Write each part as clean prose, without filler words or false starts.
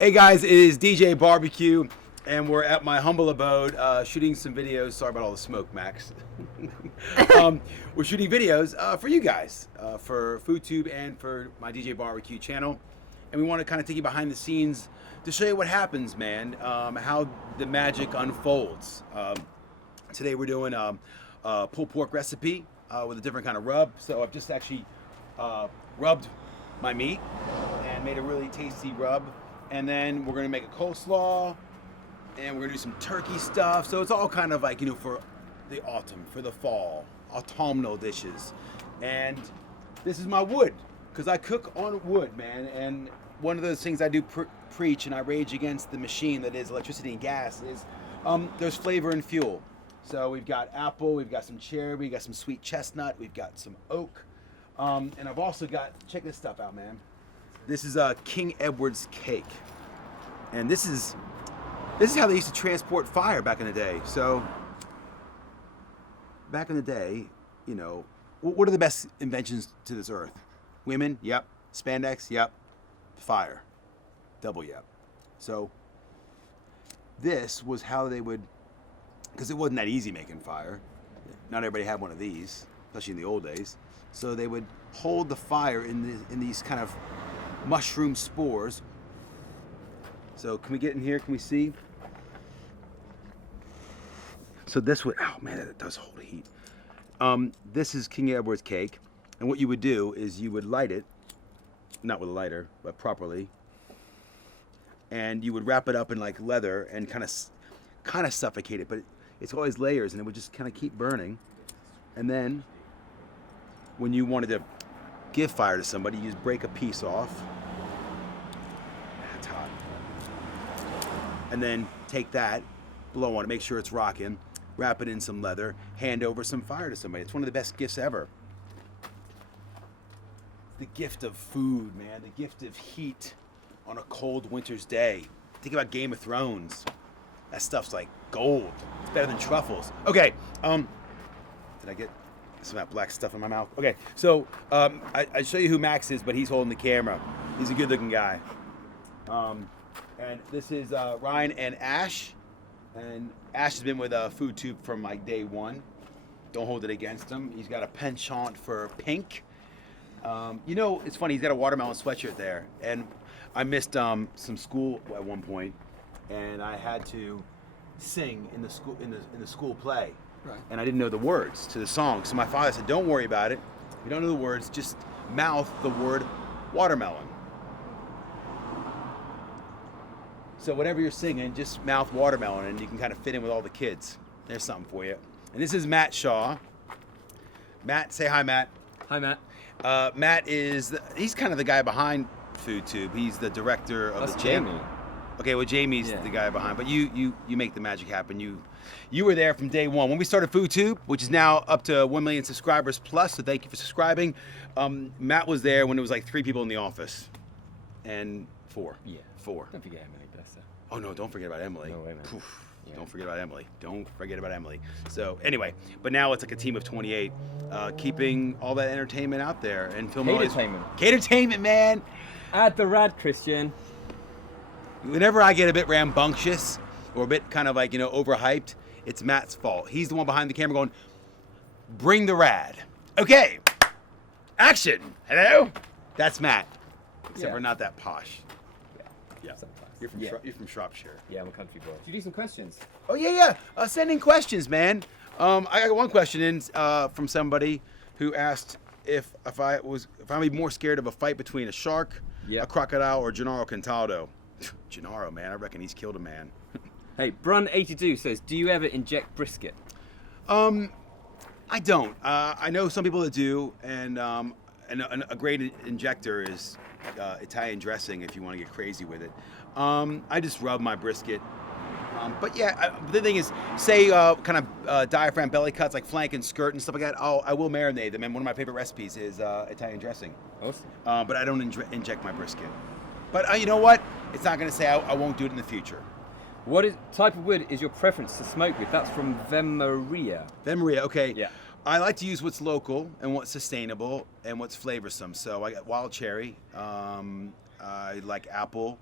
Hey guys, it is DJ BBQ, and we're at my humble abode shooting some videos. Sorry about all the smoke, Max. We're shooting videos for you guys, for FoodTube and for my DJ BBQ channel. And we want to kind of take you behind the scenes to show you what happens, man, how the magic unfolds. Today we're doing a pulled pork recipe with a different kind of rub. So I've just actually rubbed my meat and made a really tasty rub. And then we're gonna make a coleslaw, and we're gonna do some turkey stuff. So it's all kind of like, for the autumn, for the fall, autumnal dishes. And this is my wood, because I cook on wood, man. And one of those things I do preach, and I rage against the machine that is electricity and gas, is there's flavor and fuel. So we've got apple, we've got some cherry, we've got some sweet chestnut, we've got some oak. And I've also got, check this stuff out, man. This is a King Edward's cake, and this is how they used to transport fire back in the day. So back in the day, what are the best inventions to this earth? Women, yep. Spandex, yep. Fire, double yep. So this was how they would, because it wasn't that easy making fire. Not everybody had one of these, especially in the old days. So they would hold the fire in these kind of mushroom spores. So can we get in here? Can we see? So this would, oh man, that does hold a heat. This is King Edward's cake, and what you would do is you would light it, not with a lighter, but properly, and you would wrap it up in like leather and kind of suffocate it. But it's always layers, and it would just kind of keep burning. And then when you wanted to give fire to somebody, you just break a piece off. That's hot. And then take that, blow on it, make sure it's rocking, wrap it in some leather, hand over some fire to somebody. It's one of the best gifts ever. The gift of food, man. The gift of heat on a cold winter's day. Think about Game of Thrones. That stuff's like gold. It's better than truffles. Okay, did I get some of that black stuff in my mouth? Okay, so I show you who Max is, but he's holding the camera. He's a good-looking guy. And this is Ryan and Ash. And Ash has been with FoodTube from like day one. Don't hold it against him. He's got a penchant for pink. It's funny. He's got a watermelon sweatshirt there, and I missed some school at one point, and I had to sing in the school play. Right. And I didn't know the words to the song. So my father said, don't worry about it. If you don't know the words, just mouth the word watermelon. So whatever you're singing, just mouth watermelon, and you can kind of fit in with all the kids. There's something for you. And this is Matt Shaw. Matt, say hi, Matt. Hi, Matt. Matt he's kind of the guy behind FoodTube. He's the director of the channel. Jamie. Okay, well, Jamie's the guy behind, but you make the magic happen. You were there from day one. When we started FoodTube, which is now up to 1 million subscribers plus, so thank you for subscribing. Matt was there when there was like 3 people in the office. And 4. Yeah. 4. Don't forget Emily, bless her. Oh, no, don't forget about Emily. No way, man. Yeah. Don't forget about Emily. Don't forget about Emily. So anyway, but now it's like a team of 28, keeping all that entertainment out there and filming. Catertainment, man. Add the rad, Christian. Whenever I get a bit rambunctious or a bit kind of like, overhyped, it's Matt's fault. He's the one behind the camera going, bring the rad. Okay, action. Hello? That's Matt. Except we're not that posh. Yeah. Sometimes. You're from Shropshire. Yeah, I'm a country boy. Do you do some questions? Oh, yeah. Send in questions, man. I got one question in from somebody who asked if I'd be more scared of a fight between a shark, a crocodile, or Gennaro Contaldo. Gennaro, man, I reckon he's killed a man. Hey, Brun82 says, do you ever inject brisket? I don't. I know some people that do, and a great injector is Italian dressing if you want to get crazy with it. I just rub my brisket. But yeah, the thing is, say kind of diaphragm belly cuts like flank and skirt and stuff like that, I will marinate them. And one of my favorite recipes is Italian dressing. Awesome. But I don't inject my brisket. But you know what? It's not going to say I won't do it in the future. What type of wood is your preference to smoke with? That's from Vemaria. Vemaria, okay. Yeah. I like to use what's local and what's sustainable and what's flavorsome. So I got wild cherry. I like apple.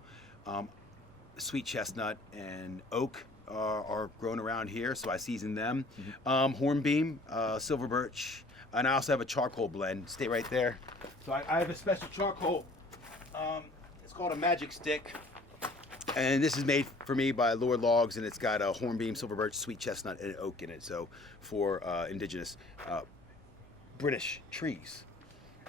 sweet chestnut and oak are grown around here, so I season them. Hornbeam, silver birch, and I also have a charcoal blend. Stay right there. So I have a special charcoal. It's called a magic stick. And this is made for me by Lord Logs, and it's got a hornbeam, silver birch, sweet chestnut, and oak in it. So for indigenous British trees.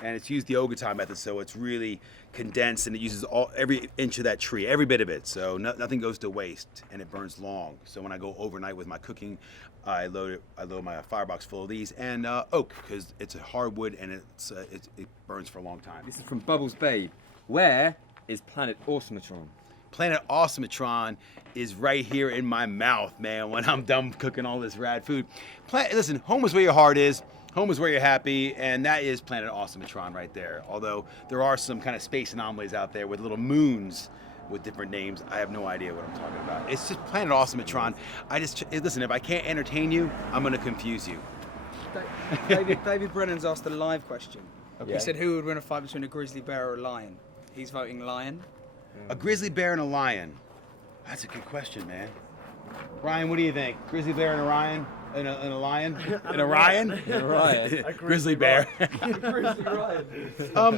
And it's used the Ogatai method, so it's really condensed, and it uses every inch of that tree, every bit of it. So nothing goes to waste, and it burns long. So when I go overnight with my cooking, I load my firebox full of these and oak, because it's a hardwood and it burns for a long time. This is from Bubbles Babe. Where is Planet Awesomatron? Planet Awesomatron is right here in my mouth, man, when I'm done cooking all this rad food. Listen, home is where your heart is. Home is where you're happy, and that is Planet Awesomatron right there. Although there are some kind of space anomalies out there with little moons with different names. I have no idea what I'm talking about. It's just Planet Awesomatron. Listen, if I can't entertain you, I'm going to confuse you. David Brennan's asked a live question. Okay. He said, who would win a fight between a grizzly bear or a lion? He's voting lion. A grizzly bear and a lion. That's a good question, man. Ryan, what do you think? Grizzly bear and a lion? And a lion? And a Ryan? A Ryan. A grizzly bear. Grizzly Ryan.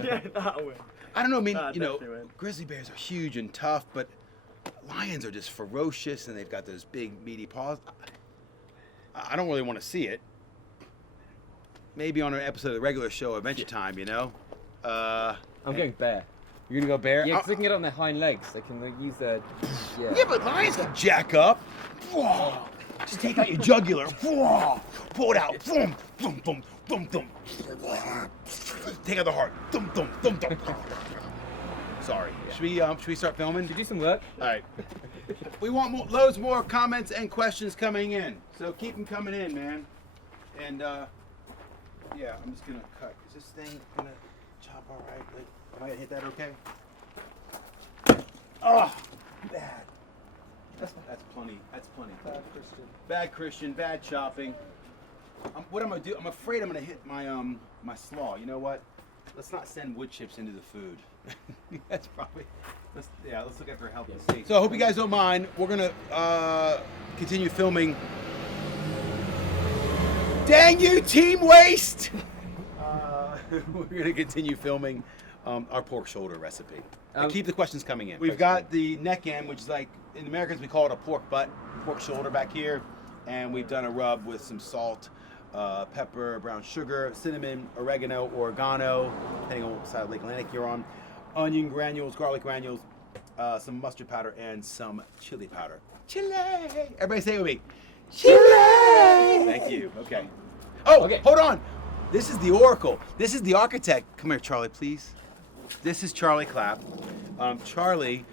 Yeah, that'll win. I don't know. I mean, That'd definitely win. grizzly bears are huge and tough, but lions are just ferocious, and they've got those big, meaty paws. I don't really want to see it. Maybe on an episode of the regular show, Adventure Time, you know? I'm going bear. You're gonna go bear? Yeah, because they can get on their hind legs. They can use their. Yeah. Yeah, but lions can jack up. Just take out your jugular. Pull it out. Boom, boom, boom, boom, boom. Take out the heart. Dum, dum, dum, dum. Sorry. Should we start filming? Did you do some work? All right. We want loads more comments and questions coming in, so keep them coming in, man. And yeah, I'm just gonna cut. Is this thing gonna chop all right? Like, am I gonna hit that okay? Oh, bad. That's plenty. That's plenty. Bad Christian. Bad Christian. Bad chopping. What I'm gonna do? I'm afraid I'm gonna hit my my slaw. You know what? Let's not send wood chips into the food. That's probably. Let's look after health and safety. So I hope you guys don't mind. We're gonna continue filming. Dang you, Team Waste! We're gonna continue filming our pork shoulder recipe. And keep the questions coming in. We've got the neck end, which is like in Americans we call it a pork butt, pork shoulder back here, and we've done a rub with some salt, pepper, brown sugar, cinnamon, oregano, oregano, depending on what side of Lake Atlantic you're on, onion granules, garlic granules, some mustard powder, and some chili powder. Chili! Everybody say it with me. Chili! Thank you. Okay. Oh, okay. Hold on. This is the Oracle. This is the architect. Come here, Charlie, please. This is Charlie Clapp. Charlie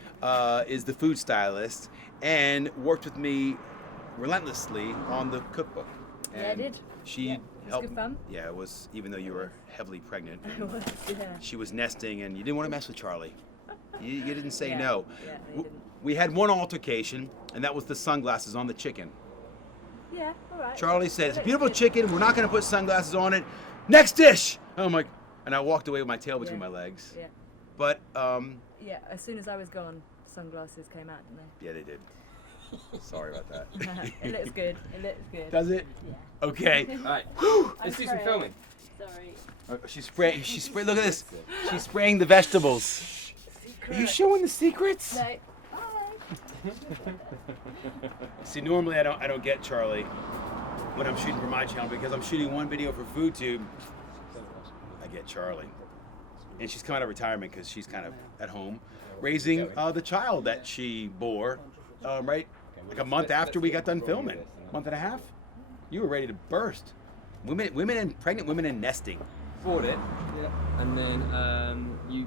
is the food stylist and worked with me relentlessly on the cookbook. And Yeah, I did. She It was helped. good fun. Yeah, it was. Even though you were heavily pregnant, It was, yeah. she was nesting, and you didn't want to mess with Charlie. You didn't say Yeah, no. yeah, they W- didn't. We had one altercation, and that was the sunglasses on the chicken. Yeah, all right. Charlie said, "It's a But beautiful good. chicken. We're not going to put sunglasses on it. Next dish." I'm like, and I walked away with my tail between Yeah. my legs. Yeah, But yeah. As soon as I was gone, sunglasses came out, didn't yeah, they did. Sorry about that. they? It looks good. It looks good. Does it? Yeah. Okay. All right. Let's do some afraid. filming. Sorry. She's spraying. She's spraying. Look at this. She's spraying the vegetables. Are you showing the secrets? No. Bye. See, normally I don't get Charlie when I'm shooting for my channel because I'm shooting one video for FoodTube. I get Charlie, and she's coming out of retirement because she's kind of at home raising the child that she bore, right? Like a month after we got done filming, month and a half. You were ready to burst. Women and pregnant women and nesting. Forward it. And then you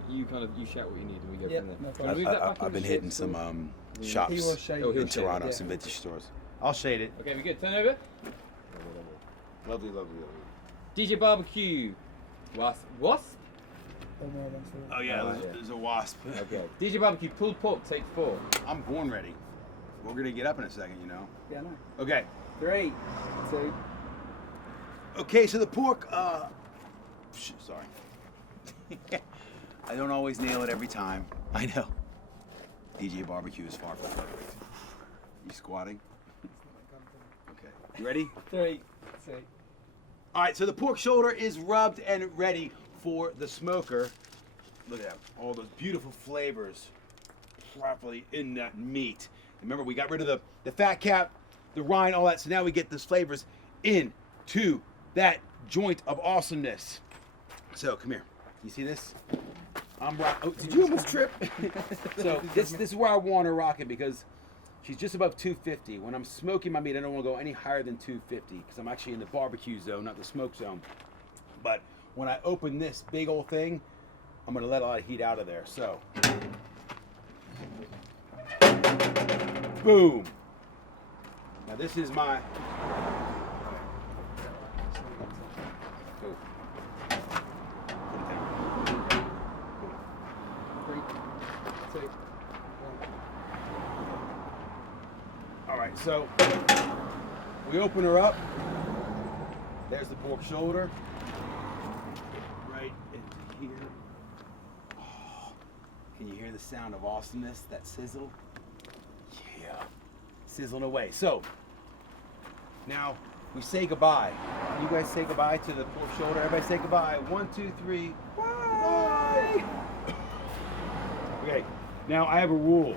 shout what you need and we go Yeah, from there. no Do you problem. wanna move that back I've in been the hitting shapes some or- shops He was shading. Oh, he'll in shade it, Toronto, yeah. some vintage stores. I'll shade it. Okay, we good. Turn over. Lovely, lovely, lovely. DJ Barbecue. Wasp. Oh, no, that's the- Oh yeah, Oh, there's, yeah. there's a wasp. Okay. DJ Barbecue pulled pork take 4. I'm born ready. We're gonna get up in a second, you know. Yeah, no. Okay. 3, 2. Okay, so the pork. Sorry. I don't always nail it every time. I know. DJ Barbecue is far from perfect. You squatting? Okay. You ready? 3, 2. All right, so the pork shoulder is rubbed and ready for the smoker. Look at that, all those beautiful flavors properly in that meat. Remember, we got rid of the fat cap, the rind, all that, so now we get those flavors into that joint of awesomeness. So, come here. You see this? I'm rocking. Oh, did you almost trip? So, this is where I want her rocking because she's just above 250. When I'm smoking my meat, I don't want to go any higher than 250 because I'm actually in the barbecue zone, not the smoke zone. But when I open this big old thing, I'm going to let a lot of heat out of there. So, boom. Now this is my... Oh. Put it down. 3, 2, 1. All right, so we open her up. There's the pork shoulder. Right into here. Oh, can you hear the sound of awesomeness, that sizzle? Yeah, sizzling away. So now we say goodbye. Can you guys say goodbye to the pork shoulder? Everybody say goodbye. 1, 2, 3. Bye. Okay, now I have a rule.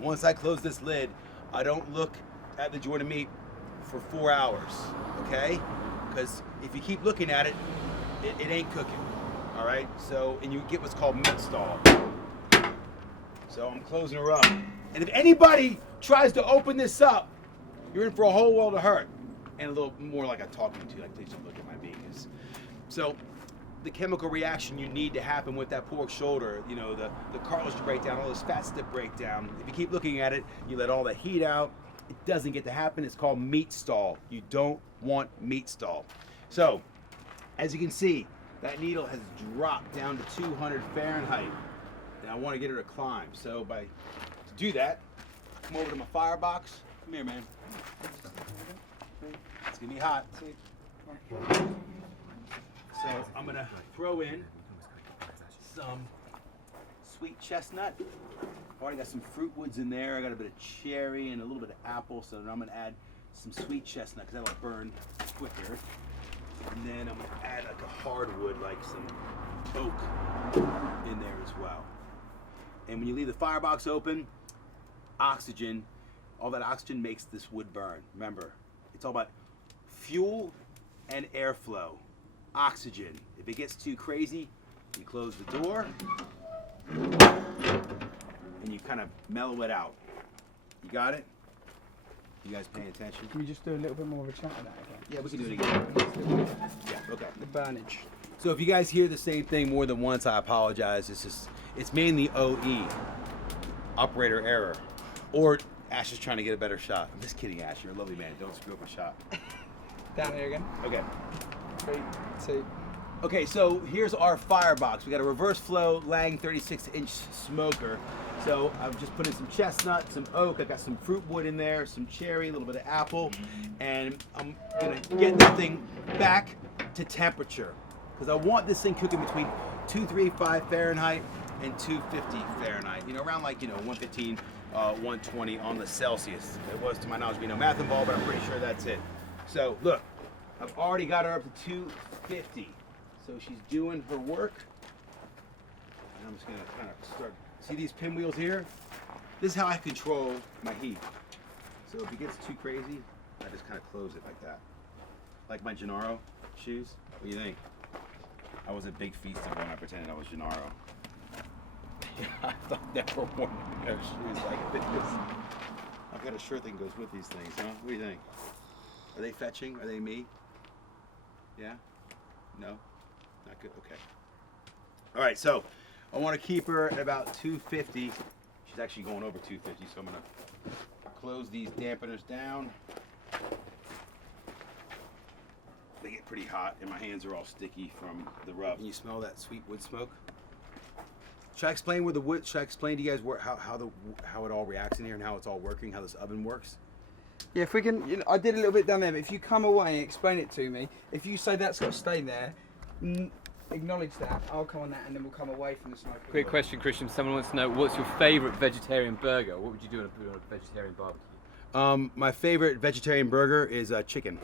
Once I close this lid, I don't look at the joint of meat for 4 hours, okay? Because if you keep looking at it, it ain't cooking, all right? So, and you get what's called meat stall. So I'm closing her up. And if anybody tries to open this up, you're in for a whole world of hurt. And a little more like I'm talking to, like please don't look at my meat. So the chemical reaction you need to happen with that pork shoulder, you know, the cartilage to break down, all this fats to break down. If you keep looking at it, you let all the heat out, it doesn't get to happen. It's called meat stall. You don't want meat stall. So, as you can see, that needle has dropped down to 200 Fahrenheit. And I want to get her to climb. So to do that, come over to my firebox. Come here, man. It's gonna be hot. So I'm gonna throw in some sweet chestnut. I've already got some fruit woods in there. I got a bit of cherry and a little bit of apple. So then I'm gonna add some sweet chestnut because that'll burn quicker. And then I'm gonna add like a hardwood, like some oak in there as well. And when you leave the firebox open, oxygen, all that oxygen makes this wood burn. Remember, it's all about fuel and airflow. Oxygen. If it gets too crazy, you close the door and you kind of mellow it out. You got it? You guys paying attention? Can we just do a little bit more of a chat of that again? Yeah, we can do it again. Yeah, okay. The burnage. So if you guys hear the same thing more than once, I apologize. It's mainly OE, operator error, or Ash is trying to get a better shot. I'm just kidding, Ash. You're a lovely man. Don't screw up a shot. Down here again. Okay. 3, 2. Okay, so here's our firebox. We got a reverse flow Lang 36-inch smoker. So I've just put in some chestnut, some oak. I got some fruit wood in there, some cherry, a little bit of apple, and I'm gonna get this thing back to temperature because I want this thing cooking between 235 Fahrenheit and 250 Fahrenheit. You know, around like 115, 120 on the Celsius. It was, to my knowledge, no math involved, but I'm pretty sure that's it. So look, I've already got her up to 250. So she's doing her work. And I'm just gonna kind of start, see these pinwheels here? This is how I control my heat. So if it gets too crazy, I just kind of close it like that. Like my Gennaro shoes. What do you think? I was a big feaster when I pretended I was Gennaro. I thought never worn a pair of shoes like this. I've got a shirt that goes with these things, huh? What do you think? Are they fetching? Are they me? Yeah? No? Not good? Okay. All right, so I want to keep her at about 250. She's actually going over 250, so I'm going to close these dampeners down. They get pretty hot, and my hands are all sticky from the rub. Can you smell that sweet wood smoke? Should I explain where the wood? Should I explain to you guys how it all reacts in here and how it's all working, how this oven works? Yeah, if we can, I did a little bit down there, but if you come away and explain it to me, if you say that's got to stay there, acknowledge that. I'll come on that, and then we'll come away from the smoke. Quick question, Christian. Someone wants to know, what's your favourite vegetarian burger? What would you do on a vegetarian barbecue? My favorite vegetarian burger is chicken.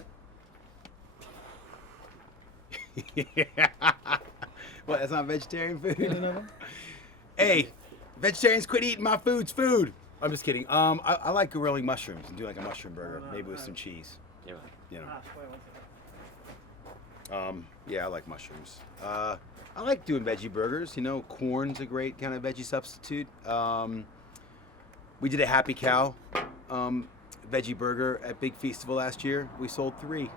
What? That's not vegetarian food. Hey, vegetarians, quit eating my food's food. I'm just kidding. I like grilling mushrooms and do like a mushroom burger, maybe with some cheese. Yeah. You know. Yeah, I like mushrooms. I like doing veggie burgers. You know, corn's a great kind of veggie substitute. We did a Happy Cow veggie burger at Big Festival last year. We sold 3.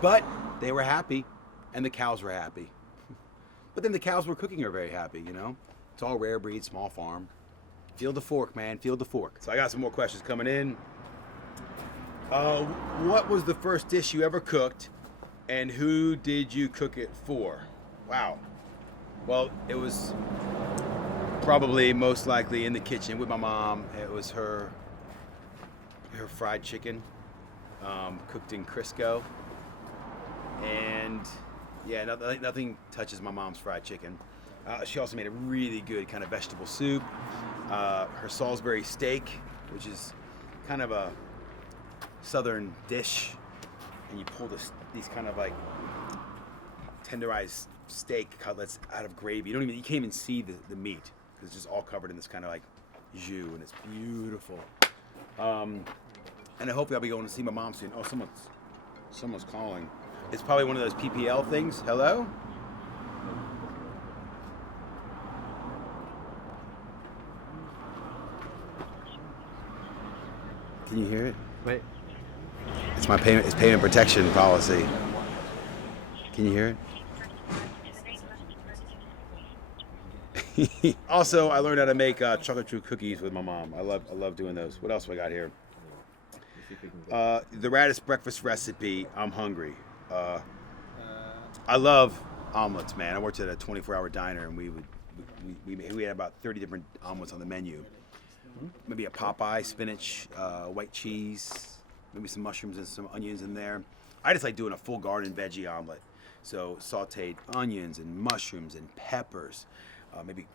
But they were happy, and the cows were happy. But then the cows we're cooking are very happy, you know? It's all rare breed, small farm. Feel the fork, man, feel the fork. So I got some more questions coming in. What was the first dish you ever cooked, and who did you cook it for? Wow. Well, it was probably most likely in the kitchen with my mom. It was her fried chicken, cooked in Crisco. And yeah, nothing touches my mom's fried chicken. She also made a really good kind of vegetable soup. Her Salisbury steak, which is kind of a southern dish, and you pull these kind of like tenderized steak cutlets out of gravy. You can't even see the meat. It's just all covered in this kind of like jus, and it's beautiful. And hopefully I'll be going to see my mom soon. Oh, someone's calling. It's probably one of those PPL things. Hello? Can you hear it? Wait. It's my payment protection policy. Can you hear it? Also, I learned how to make chocolate chip cookies with my mom. I love doing those. What else do I got here? The raddest breakfast recipe. I'm hungry. I love omelets, man. I worked at a 24-hour diner, and we had about 30 different omelets on the menu. Maybe a Popeye, spinach, white cheese, maybe some mushrooms and some onions in there. I just like doing a full garden veggie omelet. So sauteed onions and mushrooms and peppers. Maybe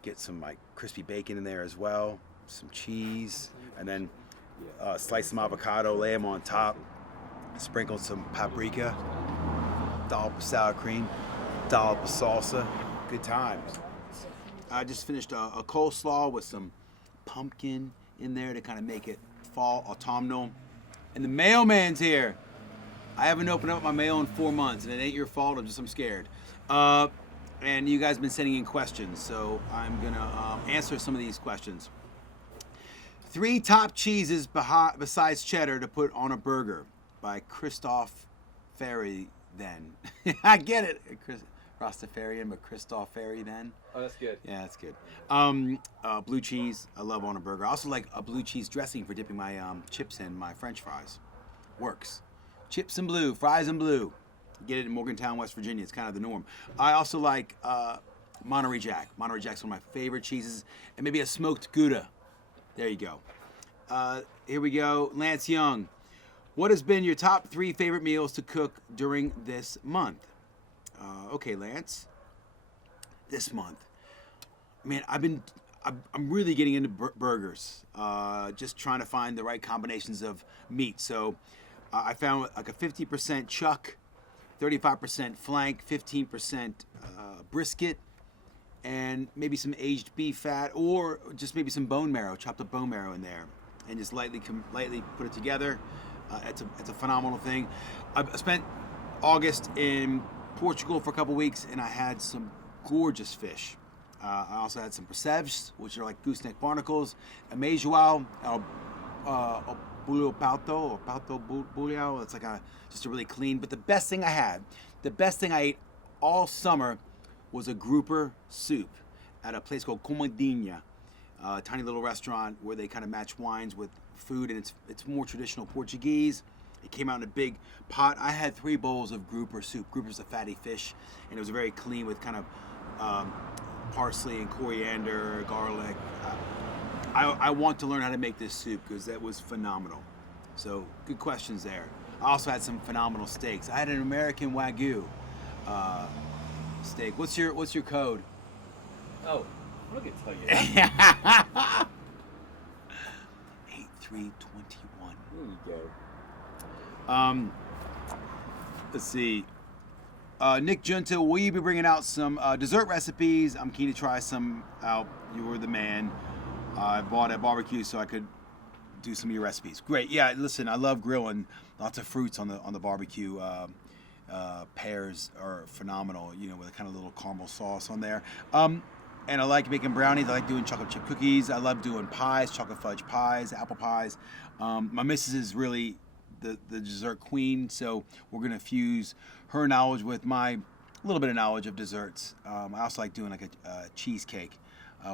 get some like crispy bacon in there as well, some cheese, and then slice some avocado, lay them on top, sprinkle some paprika, dollop of sour cream, dollop of salsa. Good times. I just finished a coleslaw with some pumpkin in there to kind of make it fall autumnal. And the mailman's here. I haven't opened up my mail in 4 months, and it ain't your fault. I'm scared. And you guys have been sending in questions, so I'm gonna answer some of these questions. 3 top cheeses besides cheddar to put on a burger by Christoph Ferry. Then I get it, Rastafarian, but Christoph Ferry. Then. Oh, that's good. Yeah, that's good. Blue cheese, I love on a burger. I also like a blue cheese dressing for dipping my chips in my French fries. Works. Chips and blue, fries and blue. Get it in Morgantown, West Virginia. It's kind of the norm. I also like Monterey Jack. Monterey Jack's one of my favorite cheeses, and maybe a smoked Gouda. There you go. Here we go. Lance Young. What has been your top 3 favorite meals to cook during this month? Okay, Lance. This month, man, I'm really getting into burgers. Just trying to find the right combinations of meat. So I found like a 50% chuck, 35% flank, 15% brisket, and maybe some aged beef fat, or just maybe some bone marrow, chopped up bone marrow in there, and just lightly put it together. It's a phenomenal thing. I spent August in Portugal for a couple weeks, and I had some gorgeous fish. I also had some preserves, which are like gooseneck barnacles, a meijoal, bulho pauto, or pauto bulho. It's like just a really clean. But the best thing I ate all summer was a grouper soup at a place called Comandinha, a tiny little restaurant where they kind of match wines with food, and it's more traditional Portuguese. It came out in a big pot. I had 3 bowls of grouper soup. Grouper's a fatty fish, and it was very clean with kind of parsley and coriander, garlic. I want to learn how to make this soup because that was phenomenal. So good questions there. I also had some phenomenal steaks. I had an American Wagyu. steak. What's your code? Oh, I'm not gonna tell you. 8321. There you go. Let's see. Nick Junta, will you be bringing out some dessert recipes? I'm keen to try some out. You were the man. I bought a barbecue so I could do some of your recipes. Great. Yeah, listen, I love grilling. Lots of fruits on the barbecue. Pears are phenomenal, you know, with a kind of little caramel sauce on there. And I like making brownies. I like doing chocolate chip cookies. I love doing pies, chocolate fudge pies, apple pies. My missus is really the dessert queen, so we're gonna fuse her knowledge with my little bit of knowledge of desserts. I also like doing like a cheesecake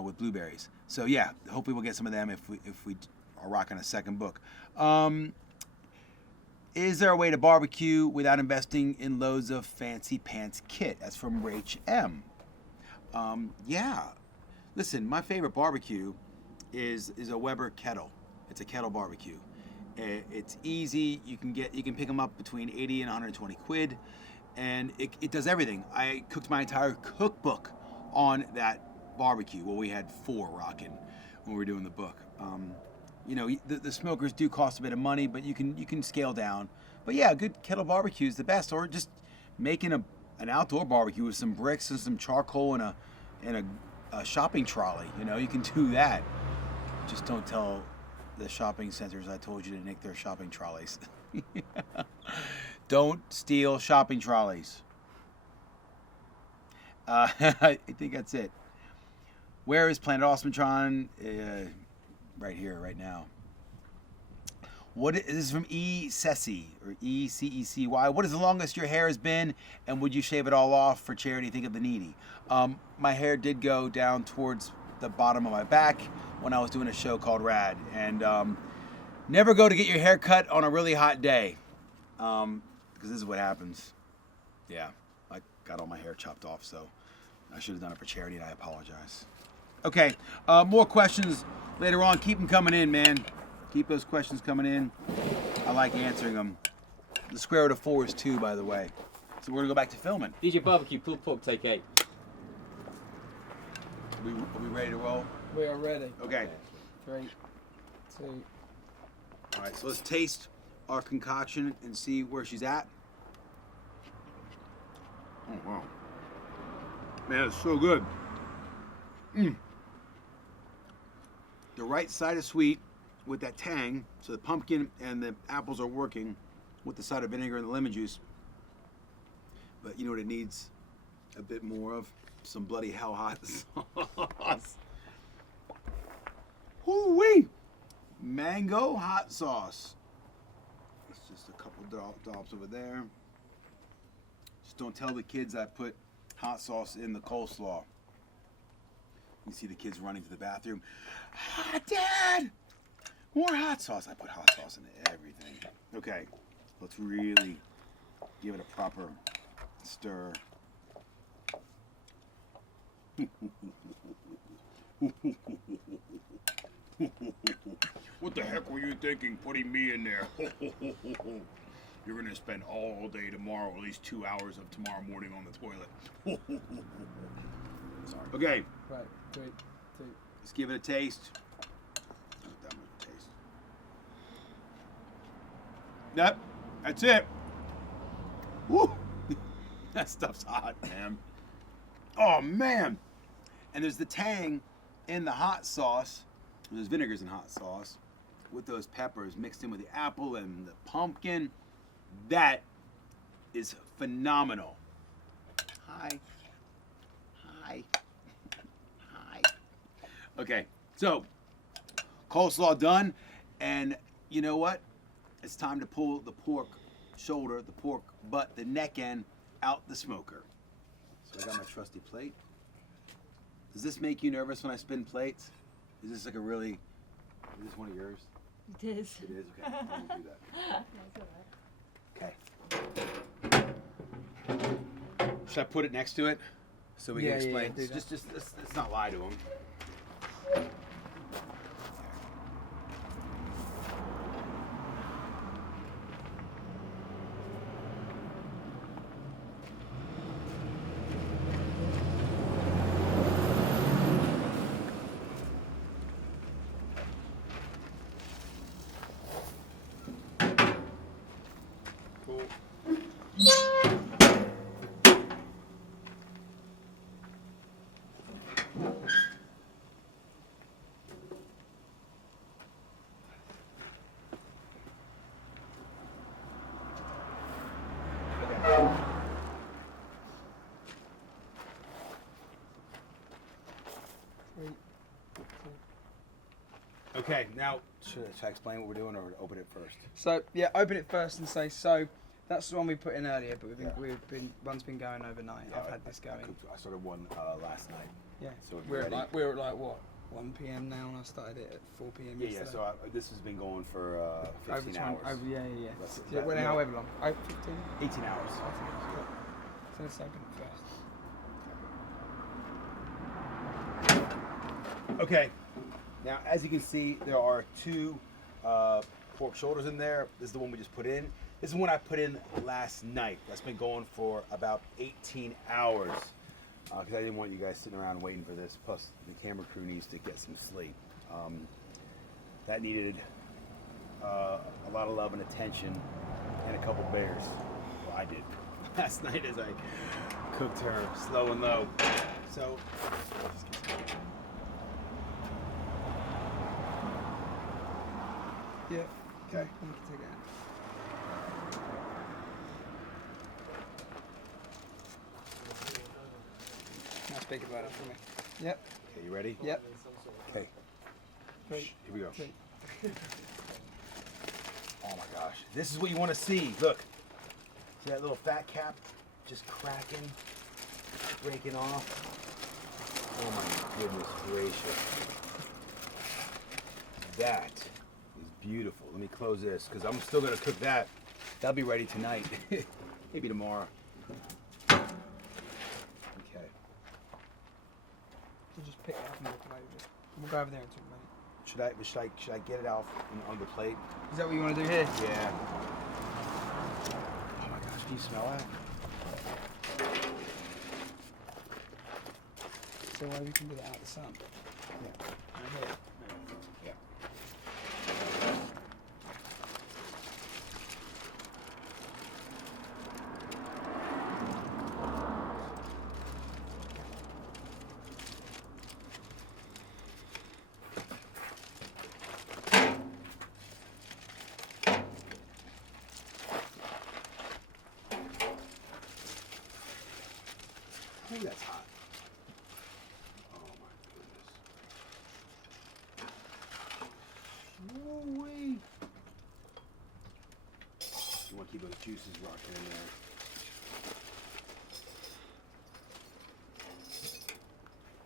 with blueberries. So yeah, hopefully we'll get some of them if we are rocking a second book. Is there a way to barbecue without investing in loads of fancy pants kit? That's from Rach M. Yeah. Listen, my favorite barbecue is a Weber kettle. It's a kettle barbecue. It's easy. You can pick them up between 80 and 120 quid, and it does everything. I cooked my entire cookbook on that barbecue. Well, we had 4 rocking when we were doing the book. You know, the smokers do cost a bit of money, but you can scale down. But yeah, a good kettle barbecue is the best. Or just making an outdoor barbecue with some bricks and some charcoal and a shopping trolley. You know, you can do that. Just don't tell the shopping centers I told you to nick their shopping trolleys. Don't steal shopping trolleys. I think that's it. Where is Planet Awesometron? Right here, right now. This is from E. Ceci, or ECECY. What is the longest your hair has been, and would you shave it all off for charity? Think of the needy. My hair did go down towards the bottom of my back when I was doing a show called Rad, and never go to get your hair cut on a really hot day, because this is what happens. Yeah, I got all my hair chopped off, so I should have done it for charity, and I apologize. Okay, more questions later on. Keep them coming in, man. Keep those questions coming in. I like answering them. The square root of 4 is 2, by the way. So we're gonna go back to filming. DJ Barbecue, pulled pork, take 8. Are we ready to roll? We are ready. Okay. 3, 2. All right, so let's taste our concoction and see where she's at. Oh, wow. Man, it's so good. The right side of sweet with that tang, so the pumpkin and the apples are working with the side of vinegar and the lemon juice. But you know what it needs a bit more of? Some bloody hell hot sauce. Woo-wee! Mango hot sauce. It's just a couple dollops over there. Just don't tell the kids I put hot sauce in the coleslaw. You see the kids running to the bathroom. Ah, Dad! More hot sauce. I put hot sauce into everything. Okay, let's really give it a proper stir. What the heck were you thinking putting me in there? You're gonna spend all day tomorrow, at least 2 hours of tomorrow morning on the toilet. Sorry. Okay. Right, 3, 2. Let's give it a taste. Not that much taste. Yep, that's it. Woo! That stuff's hot, man. Oh, man. And there's the tang in the hot sauce. There's vinegars in hot sauce with those peppers mixed in with the apple and the pumpkin. That is phenomenal. Hi. Hi. Hi. Okay, so coleslaw done, and you know what? It's time to pull the pork shoulder, the pork butt, the neck end out the smoker. So I got my trusty plate. Does this make you nervous when I spin plates? Is this like a really, is this one of yours? It is. It is? Okay, I won't do that. That's alright. Okay. Should I put it next to it so we Yeah, can explain? do that. Just let's not lie to him. Okay, now should I explain what we're doing or open it first? So yeah, open it first and say so. That's the one we put in earlier, but one's been going overnight. I've had this going. I started one last night. Yeah. So we're ready? at like what? 1 p.m. now, and I started it at 4 p.m. Yeah, yesterday. So this has been going for 15 hours. Yeah. That's- Yeah, that- however long. 15? 18 hours. So let's open it first. Okay. Now, as you can see, there are 2 pork shoulders in there. This is the one we just put in. This is one I put in last night. That's been going for about 18 hours. Because I didn't want you guys sitting around waiting for this. Plus, the camera crew needs to get some sleep. That needed a lot of love and attention and a couple bears. Well, I did last night as I cooked her slow and low. So, Yeah. okay. You can take it out. Now speak about it for me. Yep. Okay, you ready? Yep. Okay. Three. Here we go. Three. Oh my gosh. This is what you want to see. Look. See that little fat cap just cracking, breaking off? Oh my goodness gracious. That is beautiful. Let me close this because I'm still going to cook that. That'll be ready tonight. Maybe tomorrow. Okay. You just pick it up and walk away with it. We'll go over there and talk about it. Should I get it out on the plate? Is that what you want to do here? Yeah. Oh my gosh, can you smell that? So we can do that out of the sun. Yeah. Right here. Yeah. I think that's hot. Oh my goodness. Woo-wee. You want to keep those juices rocking in there.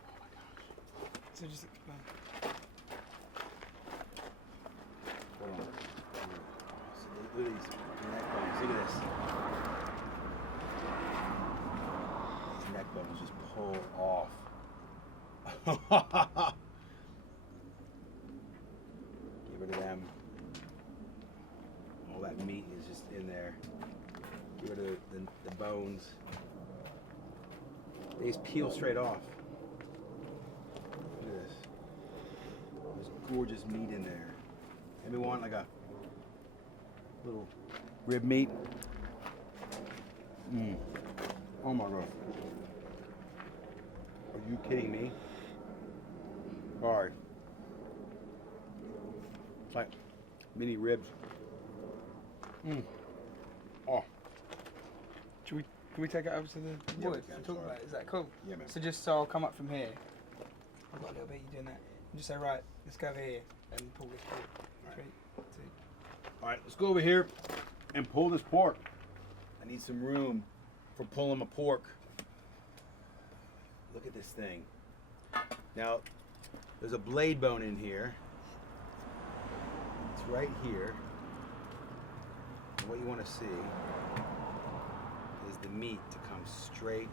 Oh my gosh. So just explain. Hold on. So look at these neck bones. Look at this. These neck bones just pull off. Get rid of them. All that meat is just in there. Get rid of the bones. They just peel straight off. Look at this. There's gorgeous meat in there. Maybe want like a little rib meat. Oh my god. Are you kidding me? Alright. It's like mini ribs. Oh. Can we take it over to the Yeah, we wood can, to talk sorry. about it? Is that cool? Yeah, man. So just so I'll come up from here. I've got a little bit, you doing that. And just say, right, let's go over here and pull this pork. Right. 3, 2. Alright, let's go over here and pull this pork. I need some room for pulling my pork. Look at this thing. Now, there's a blade bone in here. It's right here. And what you want to see is the meat to come straight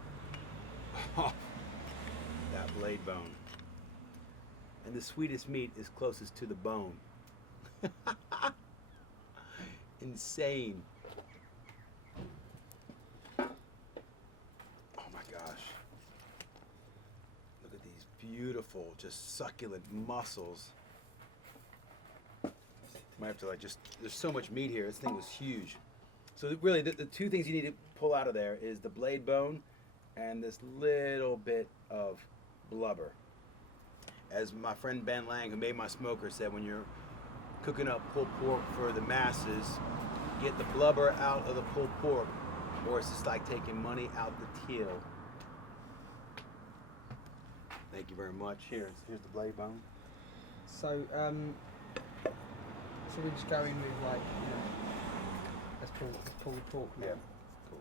off that blade bone. And the sweetest meat is closest to the bone. Insane. Oh my gosh. Look at these beautiful, just succulent muscles. Might have to there's so much meat here. This thing was huge. So really, the two things you need to pull out of there is the blade bone and this little bit of blubber. As my friend Ben Lang, who made my smoker, said, when you're cooking up pulled pork for the masses, get the blubber out of the pulled pork, or it's just like taking money out the till. Thank you very much. Here's the blade bone. So, so we just go in with like, you know, let's pull the pork now. Yeah. Cool.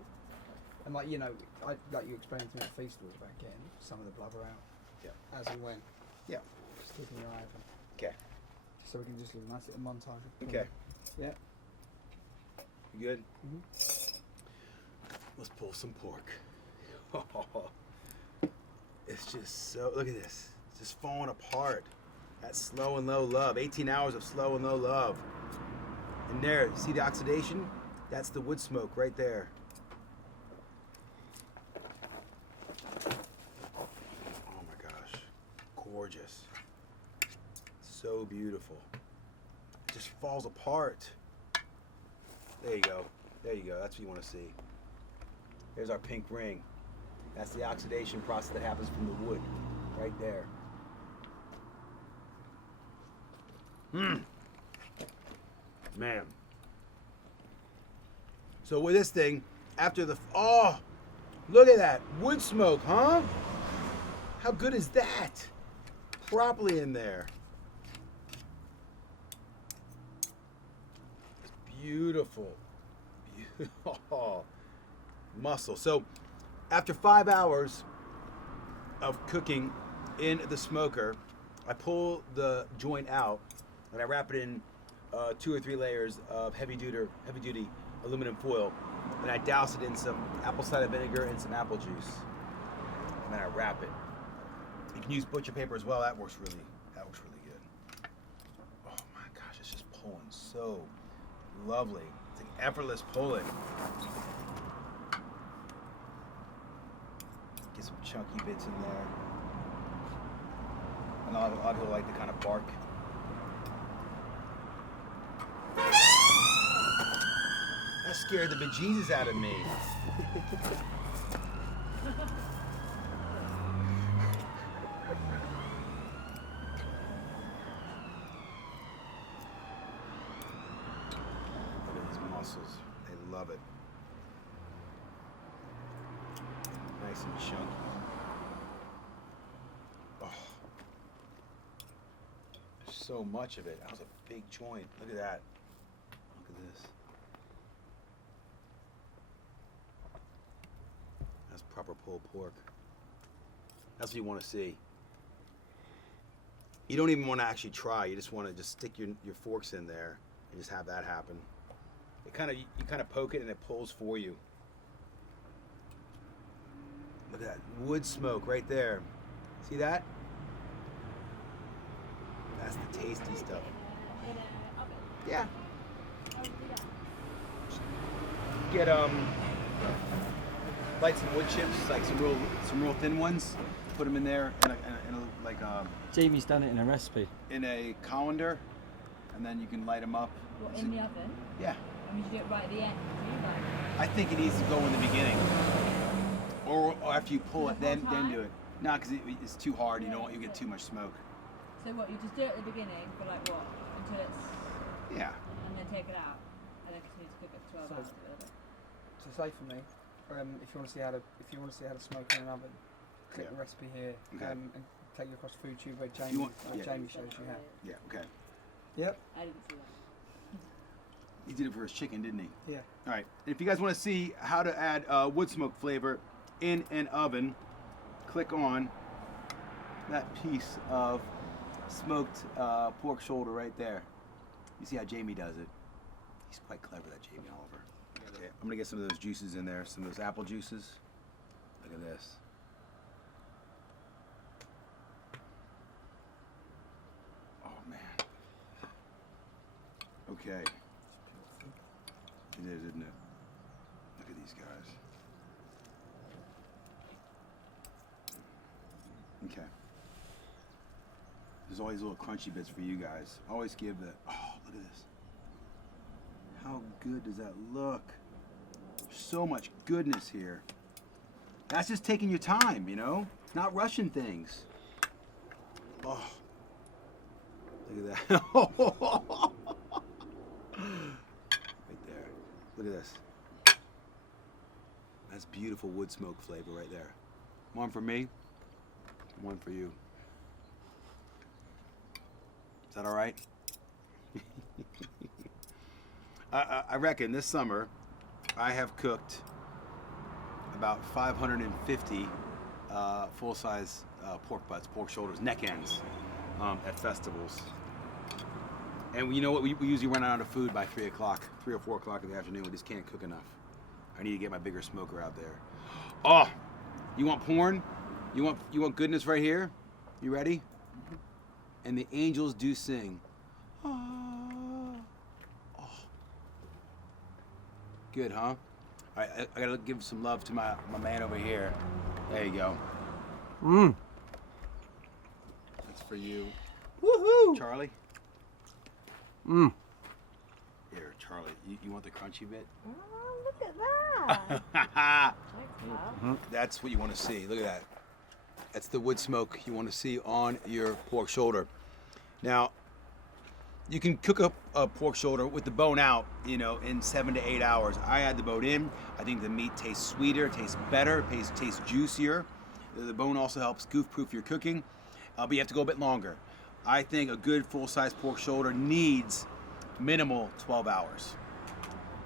And like, you know, like you explained to me at Feasters about getting some of the blubber out. Yeah. As and when. Yeah. Just keeping your eye open. Okay. So we can just leave nice at one time. Okay. Yeah. You good? Mhm. Let's pull some pork. It's just so, look at this. It's just falling apart. That's slow and low love. 18 hours of slow and low love. And there, see the oxidation? That's the wood smoke right there. Oh my gosh. Gorgeous. So beautiful. It just falls apart. There you go. There you go. That's what you want to see. There's our pink ring. That's the oxidation process that happens from the wood, right there. Man. So with this thing, after the, oh, look at that. Wood smoke, huh? How good is that? Properly in there. It's beautiful. Beautiful. Muscle. So after 5 hours of cooking in the smoker, I pull the joint out and I wrap it in 2 or 3 layers of heavy duty aluminum foil, and I douse it in some apple cider vinegar and some apple juice, and then I wrap it. You can use butcher paper as well. That works really good. Oh my gosh, it's just pulling so lovely. It's like effortless pulling. Get some chunky bits in there. And a lot of people like the kind of bark. That scared the bejesus out of me. Look at these muscles. They love it. Nice and chunky. Oh. There's so much of it. That was a big joint. Look at that. Look at this. That's proper pulled pork. That's what you want to see. You don't even want to actually try. You just want to just stick your forks in there and just have that happen. You kind of poke it and it pulls for you. Look at that wood smoke right there. See that? That's the tasty stuff. Yeah. Get light some wood chips, like some real thin ones. Put them in there Jamie's done it in a recipe. in a colander, and then you can light them up. What, in the oven? Yeah. I mean, you do it right at the end. Do you like? I think it needs to go in the beginning, or after you pull it, then Time? do it. No, because it's too hard. You don't want you get too much smoke. So what? You just do it at the beginning for like what? Until it's, Yeah. and then take it out, and then continue to cook it for 12 So- hours. Or whatever. So say for me, if you want to see how to smoke in an oven, click Yeah. the recipe here, Okay. and take you across FoodTube where You want- yeah. Jamie shows you how. Yeah. Okay. Yep. I didn't see that. He did it for his chicken, didn't he? Yeah. All right. And if you guys want to see how to add wood smoke flavor in an oven, click on that piece of smoked pork shoulder right there. You see how Jamie does it. He's quite clever, that Jamie Oliver. Okay, I'm gonna get some of those juices in there, some of those apple juices. Look at this. Oh man. Okay. It is, isn't it? Look at these guys. Okay. There's all these little crunchy bits for you guys. Always give the, oh, look at this. How good does that look? so much goodness here. That's just taking your time, you know? Not rushing things. Oh, look at that. Right there. Look at this. That's beautiful wood smoke flavor right there. One for me, one for you. Is that all right? I reckon this summer I have cooked about 550 full-size pork butts, pork shoulders, neck ends at festivals. And you know what? We usually run out of food by 3 o'clock, 3 or 4 o'clock in the afternoon. We just can't cook enough. I need to get my bigger smoker out there. Oh, you want porn? You want goodness right here? You ready? And the angels do sing. Oh. Good, huh? All right, I gotta give some love to my man over here. There you go. Mmm. That's for you. Woohoo! Charlie? Mmm. Here, Charlie, you want the crunchy bit? Oh, look at that. Thanks, pal. That's what you want to see. Look at that. That's the wood smoke you want to see on your pork shoulder. Now, you can cook up a pork shoulder with the bone out, you know, in 7 to 8 hours. I add the bone in. I think the meat tastes sweeter, tastes better, tastes juicier. The bone also helps goof-proof your cooking, but you have to go a bit longer. I think a good full-size pork shoulder needs minimal 12 hours.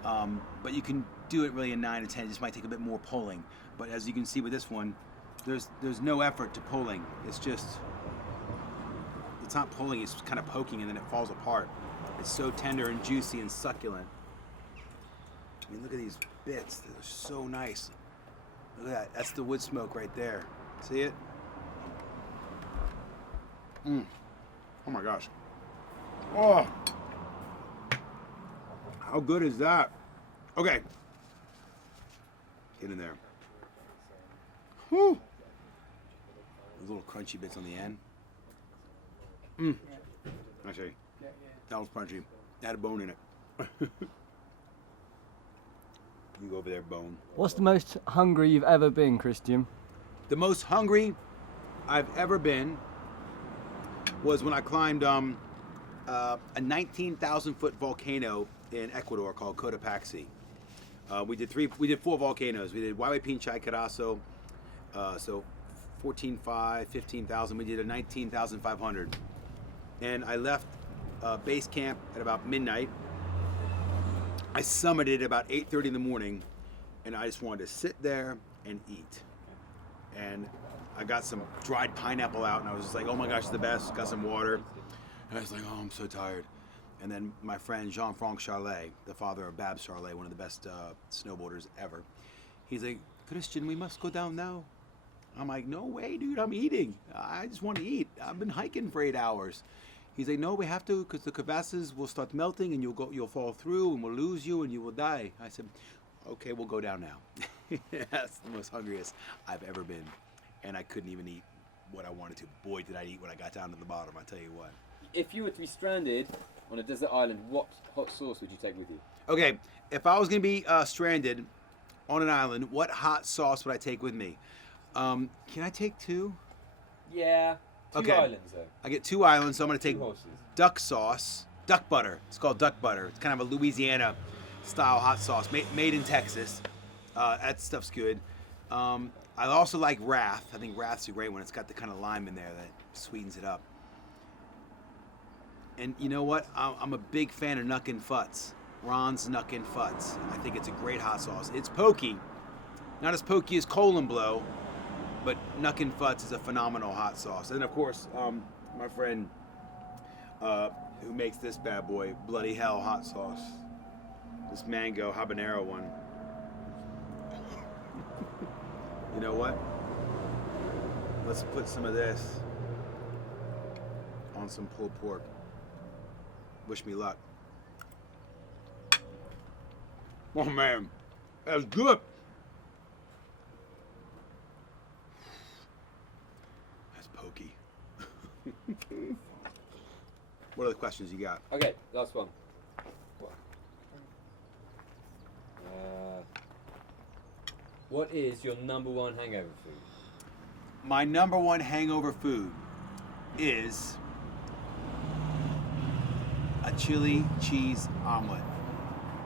But you can do it really in 9 to 10. It just might take a bit more pulling. But as you can see with this one, there's no effort to pulling. It's not pulling, it's kind of poking and then it falls apart. It's so tender and juicy and succulent. I mean, look at these bits. They're so nice. Look at that. That's the wood smoke right there. See it? Oh my gosh. Oh. How good is that? Okay. Get in there. Whew. Those little crunchy bits on the end. Actually, that was crunchy. It had a bone in it. You go over there, bone. What's the most hungry you've ever been, Christian? The most hungry I've ever been was when I climbed a 19,000-foot volcano in Ecuador called Cotopaxi. We did 4 volcanoes. We did Huayhuaypín Chaycarazo, so 14,500, 15,000. We did a 19,500. And I left base camp at about midnight. I summited about 8:30 in the morning, and I just wanted to sit there and eat. And I got some dried pineapple out, and I was just like, oh my gosh, it's the best. Got some water. And I was like, oh, I'm so tired. And then my friend Jean-Franc Charlet, the father of Babs Charlet, one of the best snowboarders ever, he's like, Christian, we must go down now. I'm like, no way, dude, I'm eating. I just want to eat. I've been hiking for 8 hours. He's like, no, we have to, because the crevasses will start melting and you'll fall through and we'll lose you and you will die. I said, okay, we'll go down now. That's the most hungriest I've ever been. And I couldn't even eat what I wanted to. Boy, did I eat when I got down to the bottom, I tell you what. If you were to be stranded on a desert island, what hot sauce would you take with you? Okay, if I was going to be stranded on an island, what hot sauce would I take with me? Can I take 2? Yeah, two Okay. islands though. I get 2 islands, so I'm going to take 2 horses. duck sauce, duck butter. It's called duck butter. It's kind of a Louisiana style hot sauce made in Texas. That stuff's good. I also like Wrath. I think Wrath's a great one. It's got the kind of lime in there that sweetens it up. And you know what? I'm a big fan of Nuck and Futz. Ron's Nuck and Futz. I think it's a great hot sauce. It's pokey. Not as pokey as Colon Blow, but Nuck and Futz is a phenomenal hot sauce. And of course, my friend who makes this bad boy, Bloody Hell hot sauce. This mango habanero one. You know what? Let's put some of this on some pulled pork. Wish me luck. Oh man, that's good. That's pokey. What other questions you got? Okay, last one. What is your number one hangover food? My number one hangover food is a chili cheese omelet.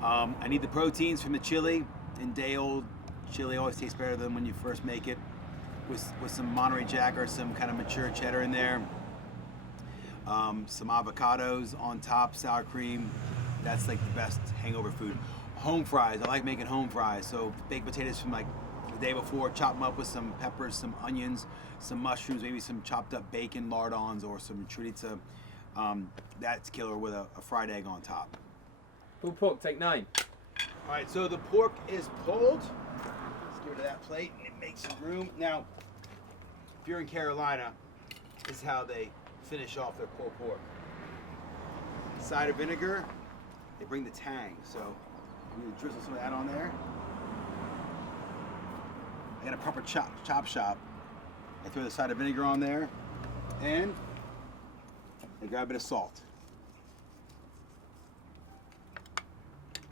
I need the proteins from the chili, and day-old chili always tastes better than when you first make it, with some Monterey Jack or some kind of mature cheddar in there. Some avocados on top, sour cream. That's like the best hangover food. Home fries. I like making home fries. So baked potatoes from like the day before, chop them up with some peppers, some onions, some mushrooms, maybe some chopped up bacon, lardons, or some chorizo. That's killer with a fried egg on top. Pulled pork, take 9. All right, so the pork is pulled. Let's get rid of that plate and make some room. Now, if you're in Carolina, this is how they finish off their pulled pork. Cider vinegar, they bring the tang. So I'm gonna drizzle some of that on there. I got a proper chop shop. I throw the cider vinegar on there, and I grab a bit of salt.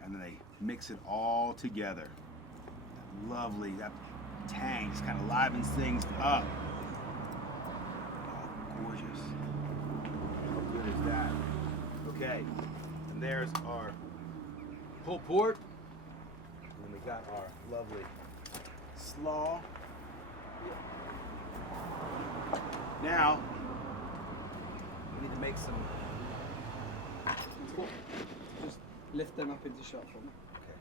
And then they mix it all together. Lovely, that tang just kind of livens things up. Oh, gorgeous. How good is that? Okay, and there's our pulled pork. And then we got our lovely slaw. Now, we need to make some. Just lift them up into shot for me. Okay.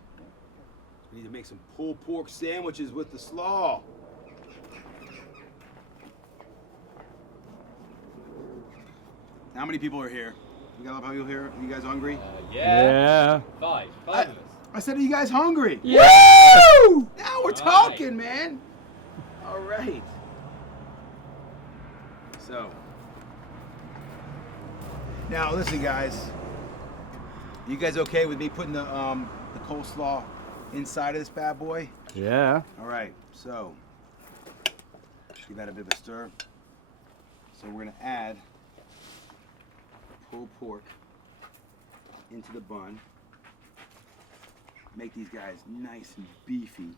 We need to make some pulled pork sandwiches with the slaw. How many people are here? We got a lot of people here. Are you guys hungry? Yeah. 5 of us. I said, are you guys hungry? Yeah! Woo! Now we're talking, man. All right. So, now listen, guys. You guys okay with me putting the coleslaw inside of this bad boy? Yeah. All right. So, give that a bit of a stir. So we're gonna add pulled pork into the bun. Make these guys nice and beefy.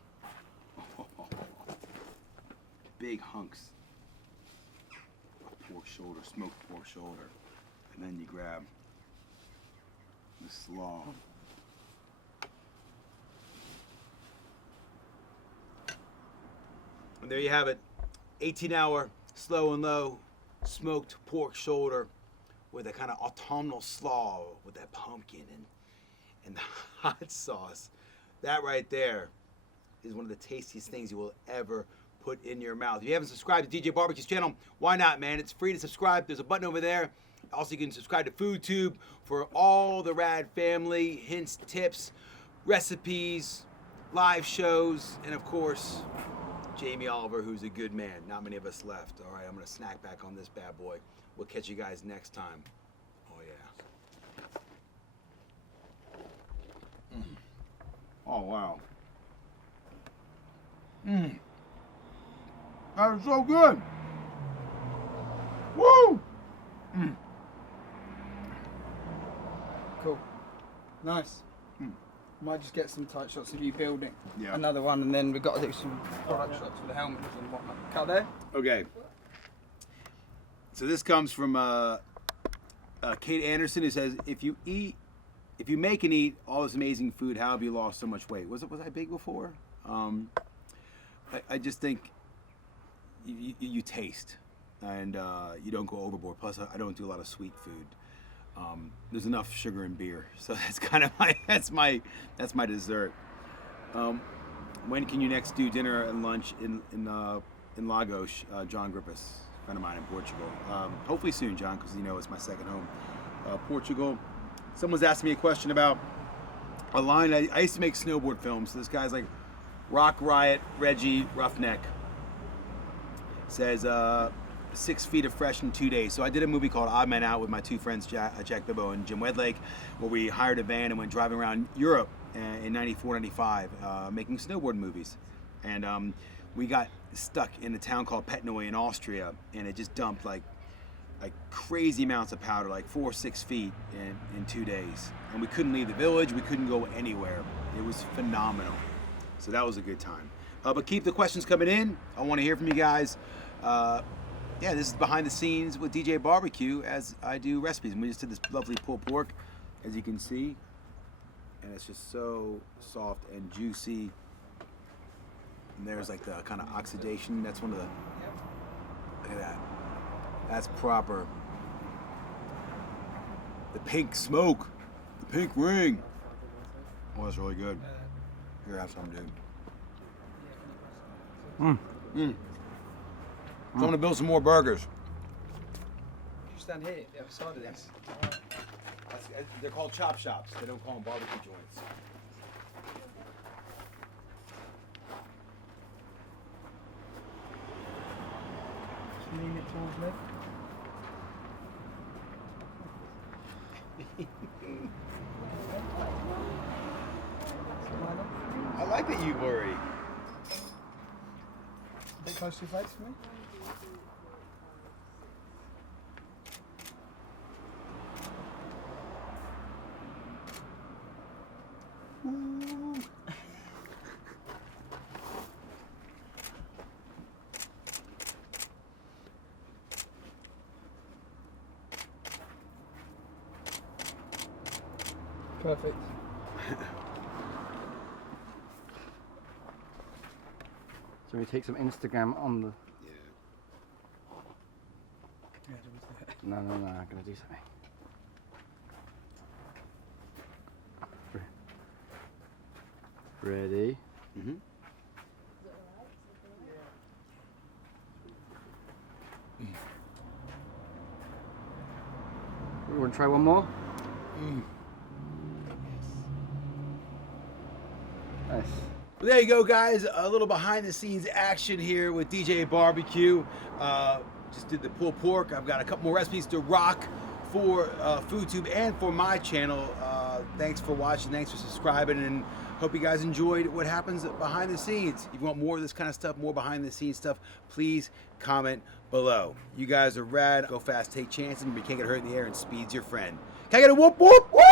Big hunks of pork shoulder, smoked pork shoulder. And then you grab the slaw. And there you have it. 18-hour slow and low smoked pork shoulder with a kind of autumnal slaw with that pumpkin and the hot sauce. That right there is one of the tastiest things you will ever put in your mouth. If you haven't subscribed to DJ BBQ's channel, why not, man? It's free to subscribe. There's a button over there. Also, you can subscribe to FoodTube for all the rad family hints, tips, recipes, live shows, and of course, Jamie Oliver, who's a good man. Not many of us left. All right, I'm gonna snack back on this bad boy. We'll catch you guys next time. Oh yeah. Oh wow. That is so good. Woo! Cool. Nice. Might just get some tight shots of you building Yeah. another one, and then we've got to do some product shots with the helmets and whatnot. Cut there. Okay. So this comes from Kate Anderson, who says, if you make and eat all this amazing food, how have you lost so much weight? Was I big before? I just think you taste, and you don't go overboard. Plus, I don't do a lot of sweet food. There's enough sugar in beer, so that's kind of that's my dessert. When can you next do dinner and lunch in Lagos? John Grippus, a friend of mine in Portugal. Hopefully soon, John, because you know it's my second home. Portugal. Someone's asking me a question about a line. I used to make snowboard films. So this guy's like Rock Riot Reggie Roughneck says 6 feet of fresh in 2 days. So I did a movie called Odd Man Out with my two friends, Jack Bibbo and Jim Wedlake, where we hired a van and went driving around Europe in 94, 95, making snowboard movies. And we got stuck in a town called Petnoy in Austria, and it just dumped like crazy amounts of powder, like 4 or 6 feet in 2 days. And we couldn't leave the village, we couldn't go anywhere. It was phenomenal. So that was a good time. But keep the questions coming in. I want to hear from you guys. Yeah, this is behind the scenes with DJ Barbecue as I do recipes. And we just did this lovely pulled pork, as you can see. And it's just so soft and juicy. And there's like the kind of oxidation. That's one of the, look at that. That's proper. The pink smoke, the pink ring. Oh, that's really good. Here, have some, dude. So I'm gonna build some more burgers. You stand here, the other side of this. They're called chop shops. They don't call them barbecue joints. Lean it towards me. I like that you worry. A bit close to your face for me. Perfect. So we take some Instagram on the. No, I'm gonna do something. Ready? Mm-hmm. We want to try one more? Nice. Well, there you go, guys. A little behind the scenes action here with DJ Barbecue. Just did the pulled pork. I've got a couple more recipes to rock for FoodTube and for my channel. Thanks for watching. Thanks for subscribing, and hope you guys enjoyed what happens behind the scenes. If you want more of this kind of stuff, more behind the scenes stuff, please comment below. You guys are rad. Go fast, take chances, and you can't get hurt in the air, and speed's your friend. Can I get a whoop whoop whoop?